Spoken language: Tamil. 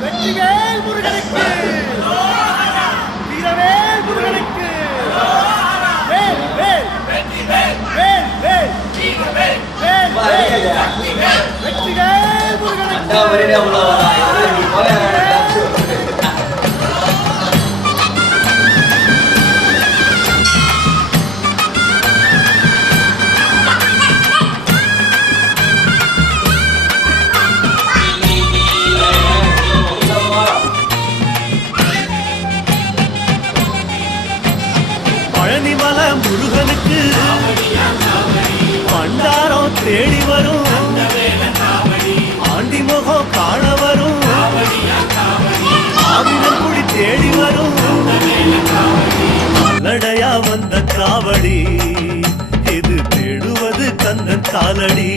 வெற்றிவேல் முருகனுக்கு வீரவேல் முருகனுக்கு வேல் வேல் வேல் வேல் வேல் வெற்றிவேல் முருகனுக்கு பழனிமல முருகனுக்கு பண்டாரம் தேடி வரும் ஆண்டி முகம் காண வரும் ஆவினக்குடி தேடி வரும் நல்லடையா வந்த காவடி இது தேடுவது கந்தன் காலடி